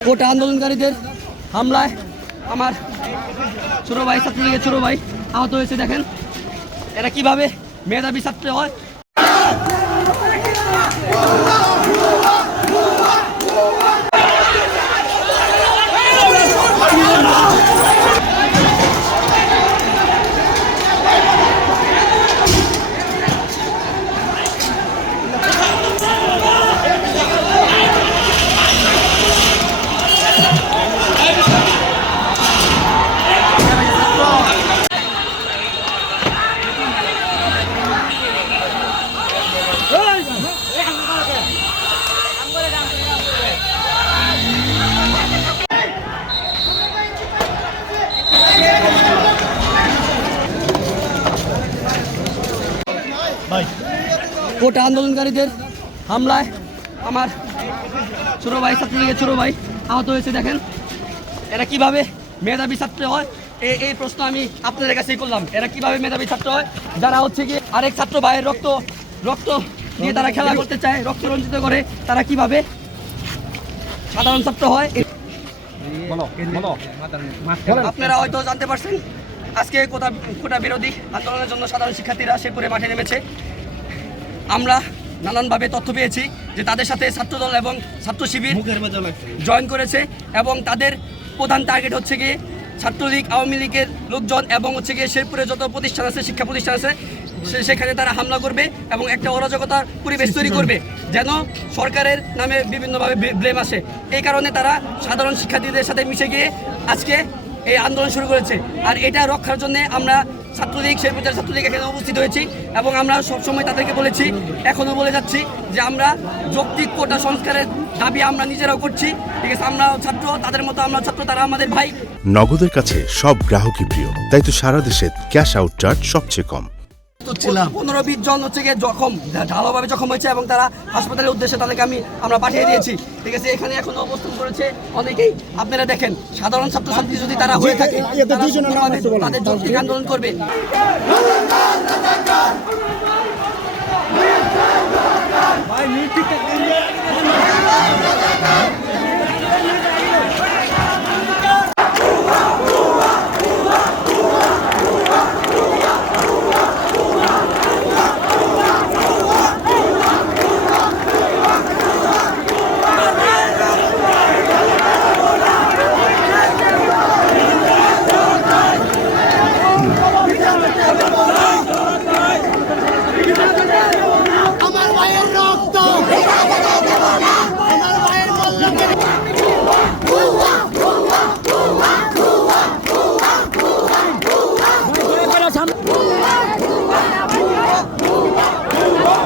কোটা আন্দোলনকারীদের হামলায় আমার ছোটো ভাই, ছাত্রলীগের ছোটো ভাই আহত হয়েছে, দেখেন। এরা কীভাবে মেধাবী ছাত্র হয়। কোটা আন্দোলনকারীদের হামলায় আমার ছোট ভাই ছাত্রলীগের ছোট ভাই আহত হয়েছে দেখেন। এরা কীভাবে মেধাবী ছাত্র হয়? এই এই প্রশ্ন আমি আপনাদের কাছেই করলাম। এরা কীভাবে মেধাবী ছাত্র হয়? যারা হচ্ছে কি আরেক ছাত্র ভাইয়ের রক্ত রক্ত দিয়ে তারা খেলা করতে চায় রক্ত রঞ্জিত করে তারা কীভাবে সাধারণ ছাত্র হয়? আপনারা হয়তো জানতে পারছেন আজকে কোটা কোটা বিরোধী আন্দোলনের জন্য সাধারণ শিক্ষার্থীরা শেরপুরে মাঠে নেমেছে। আমরা নানানভাবে তথ্য পেয়েছি যে তাদের সাথে ছাত্রদল এবং ছাত্র শিবির জয়েন করেছে এবং তাদের প্রধান টার্গেট হচ্ছে গিয়ে ছাত্রলীগ আওয়ামী লীগের লোকজন এবং হচ্ছে গিয়ে শেরপুরে যত প্রতিষ্ঠান আছে শিক্ষা প্রতিষ্ঠান আছে সে- সেখানে তারা হামলা করবে এবং একটা অরাজকতার পরিবেশ তৈরি করবে। যেন সরকারের নামে বিভিন্নভাবে ব্লেম আসে। এই কারণে তারা সাধারণ শিক্ষার্থীদের সাথে মিশে গিয়ে আজকে এই আন্দোলন শুরু করেছে। আর এটা রক্ষার জন্য আমরা ছাত্রলীগ শেরপুরের ছাত্রলীগ এখানে উপস্থিত হয়েছি এবং আমরা সবসময় তাদেরকে বলেছি এখনও বলে যাচ্ছি যে আমরা যৌক্তিক কোটা সংস্কারের দাবি আমরা নিজেরাও করছি। ঠিক আছে আমরা ছাত্র, তাদের মতো আমরা ছাত্র, তারা আমাদের ভাই। নগদের কাছে সব গ্রাহকই প্রিয়, তাই তো সারা দেশে ক্যাশ আউট চার্জ সবচেয়ে কম। পনেরো বিশ জন হচ্ছে গিয়ে জখম ঢালাভাবে জখম হয়েছে এবং তারা হাসপাতালের উদ্দেশ্যে তাদেরকে আমি আমরা পাঠিয়ে দিয়েছি। ঠিক আছে এখানে এখন অবস্থান করেছে অনেকেই। আপনারা দেখেন সাধারণ ছাত্রছাত্রী যদি তারা হয়ে থাকে তাদের আন্দোলন করবে।